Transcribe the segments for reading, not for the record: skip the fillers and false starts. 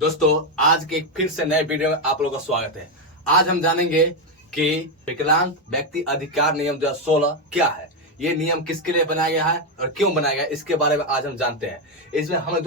दोस्तों आज के एक फिर से नए वीडियो में आप लोगों का स्वागत है। आज हम जानेंगे कि विकलांग व्यक्ति अधिकार नियम 2016 क्या है, ये नियम किसके लिए बनाया गया है और क्यों बनाया गया है, इसके बारे में आज हम जानते हैं। इसमें हमने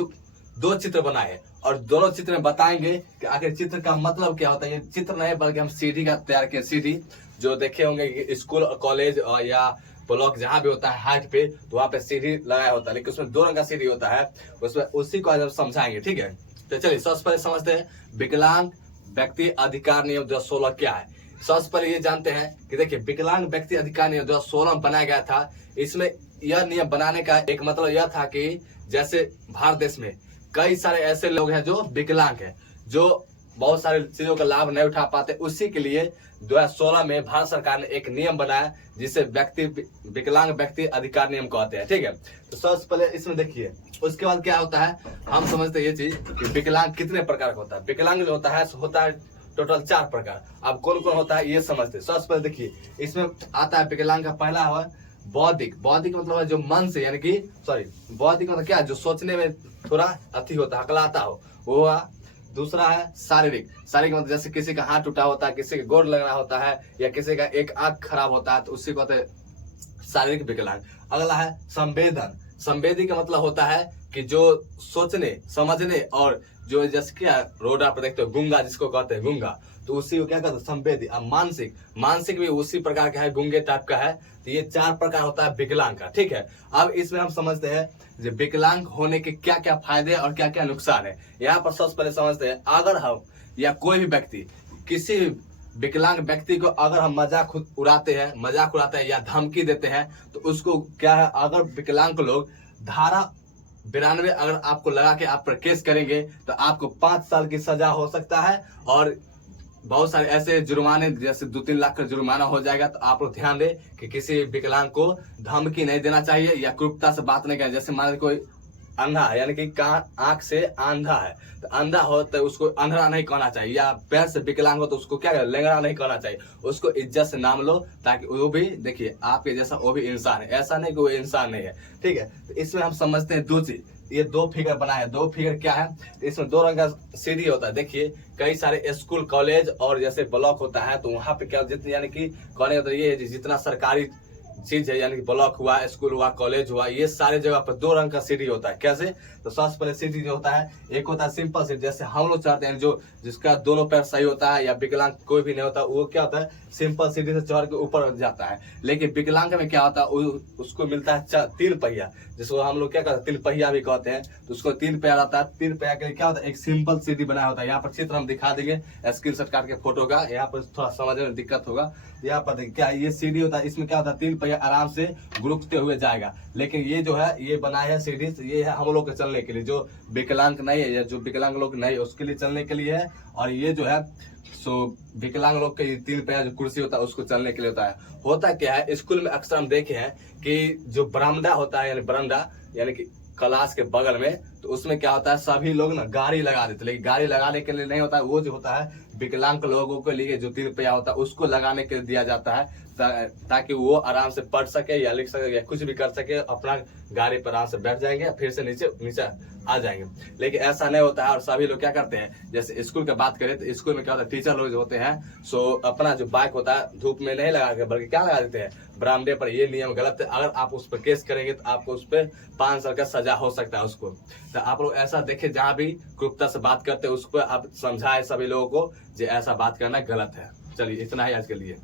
दो चित्र बनाए हैं और दोनों चित्र में बताएंगे कि आखिर चित्र का मतलब क्या होता है। ये चित्र नहीं बल्कि हम सीढ़ी का तैयार किया। सीढ़ी जो देखे होंगे स्कूल कॉलेज या ब्लॉक जहाँ भी होता है हाइट पे, तो वहाँ पे सीढ़ी लगाया होता है, लेकिन उसमें दो रंग का सीढ़ी होता है। उसमें उसी को आज हम समझाएंगे, ठीक है। तो चलिए सबसे पहले समझते हैं विकलांग व्यक्ति अधिकार नियम 2016 क्या है। सबसे पहले ये जानते हैं कि देखिए विकलांग व्यक्ति अधिकार नियम 2016 में बनाया गया था। इसमें यह नियम बनाने का एक मतलब यह था कि जैसे भारत देश में कई सारे ऐसे लोग हैं जो विकलांग हैं, जो बहुत सारी चीजों का लाभ नहीं उठा पाते। उसी के लिए 2016 में भारत सरकार ने एक नियम बनाया जिसे विकलांग व्यक्ति अधिकार नियम कहते हैं, ठीक है। तो सबसे पहले इसमें देखिए, उसके बाद क्या होता है, हम समझते हैं ये चीज कि विकलांग कितने प्रकार का होता है। विकलांग जो होता है टोटल 4 प्रकार। अब कौन कौन होता है ये समझते हैं। सबसे पहले देखिए इसमें आता है विकलांग का पहला है बौद्धिक मतलब है जो मन से, यानी कि बौद्धिक मतलब क्या, जो सोचने में थोड़ा अति होता है, हकलाता हो, वो हुआ। दूसरा है शारीरिक मतलब जैसे किसी का हाथ टूटा होता है, किसी का गोड़ लगना होता है, या किसी का एक आंख खराब होता है, तो उसी को कहते हैं शारीरिक विकलांग। अगला है संवेदी का मतलब होता है कि जो सोचने समझने और जो जैसे क्या रोड आप देखते हो गूंगा, जिसको कहते हैं गूंगा, तो उसी को क्या कहते हैं संवेदी। अब मानसिक भी उसी प्रकार का है, गूंगे टाइप का है। तो ये 4 प्रकार होता है विकलांग का, ठीक है। अब इसमें हम समझते हैं जो विकलांग होने के क्या क्या फायदे और क्या क्या नुकसान है। यहाँ पर सबसे पहले समझते हैं, अगर हम या कोई भी व्यक्ति किसी विकलांग व्यक्ति को अगर हम मजाक उड़ाते हैं या धमकी देते हैं, तो उसको क्या है, अगर विकलांग को लोग धारा 92 अगर आपको लगा के आप पर केस करेंगे तो आपको 5 साल की सजा हो सकता है और बहुत सारे ऐसे जुर्माने, जैसे 2-3 लाख का जुर्माना हो जाएगा। तो आप लोग ध्यान दें कि किसी विकलांग को धमकी नहीं देना चाहिए या क्रूरता से बात नहीं करना। जैसे मान लीजिए कोई अंधा है, यानी कि आंख से अंधा है, तो अंधा हो तो उसको अंधा नहीं कहना चाहिए, या पैर से विकलांग हो तो उसको क्या लेंगड़ा नहीं कहना चाहिए। उसको इज्जत से नाम लो, ताकि वो भी देखिए आपके जैसा वो भी इंसान है, ऐसा नहीं कि वो इंसान नहीं है, ठीक है। तो इसमें हम समझते हैं 2 चीज। ये 2 फिगर बनाए हैं। 2 फिगर क्या है, तो इसमें 2 रंग का सीढ़ी होता है। देखिए कई सारे स्कूल कॉलेज और जैसे ब्लॉक होता है, तो वहां पे क्या जितने, यानी कि कॉलेज होता है, ये जितना सरकारी चीज है, यानी कि ब्लॉक हुआ, स्कूल हुआ, कॉलेज हुआ, ये सारे जगह पर 2 रंग का सीढ़ी होता है। कैसे, तो सबसे पहले सीढ़ी जो होता है, एक होता है सिंपल सीढ़ी, जैसे हम लोग चाहते हैं जो जिसका दोनों पैर सही होता है या विकलांग कोई भी नहीं होता, वो क्या होता है सिंपल सीढ़ी से चढ़ के ऊपर जाता है। लेकिन विकलांग में क्या होता है, उसको मिलता है 3 पहिया, जिसको हम लोग क्या कहते हैं 3 पहिया भी कहते हैं। तो उसको 3 पैर आता है। 3 पैर के लिए क्या होता है, एक सिंपल सीढ़ी बनाया होता है। यहाँ पर चित्र हम दिखा देंगे स्क्रीनशॉट काट के फोटो का, यहाँ पर थोड़ा समझने में दिक्कत होगा। यहाँ पर देखिए क्या ये सीढ़ी होता है, इसमें क्या होता है 3 पहिया आराम से गुरुकते हुए जाएगा। लेकिन ये जो है ये बनाया है सीढ़ी, ये है हम लोग के चलने के लिए, जो विकलांग नहीं है या जो विकलांग लोग नहीं है उसके लिए चलने के लिए है। और ये जो है विकलांग लोग के 3 पैर जो कुर्सी होता है उसको चलने के लिए होता है। होता क्या है, स्कूल में अक्सर हम देखे हैं कि जो बरामदा होता है, यानी कि क्लास के बगल में, तो उसमें क्या होता है सभी लोग ना गाड़ी लगा देते, लेकिन गाड़ी लगाने के लिए नहीं होता है। वो जो होता है विकलांग लोगों के लिए जो 3 पहिया होता है उसको लगाने के लिए दिया जाता है, ताकि वो आराम से पढ़ सके या लिख सके या कुछ भी कर सके, अपना गाड़ी पर आराम से बैठ जाएंगे, फिर से नीचे आ जाएंगे। लेकिन ऐसा नहीं होता है। और सभी लोग क्या करते हैं, जैसे स्कूल की बात करें तो स्कूल में क्या होता है, टीचर लोग जो होते हैं अपना जो बाइक होता है धूप में नहीं लगा के, बल्कि क्या लगा देते हैं बरामदे पर। ये नियम गलत है। अगर आप उस पर केस करेंगे तो आपको उस पर 5 साल का सजा हो सकता है उसको। तो आप लोग ऐसा देखे, जहाँ भी क्रूरता से बात करते हैं उसको आप समझाए सभी लोगों को, जो ऐसा बात करना गलत है। चलिए इतना ही आज के लिए।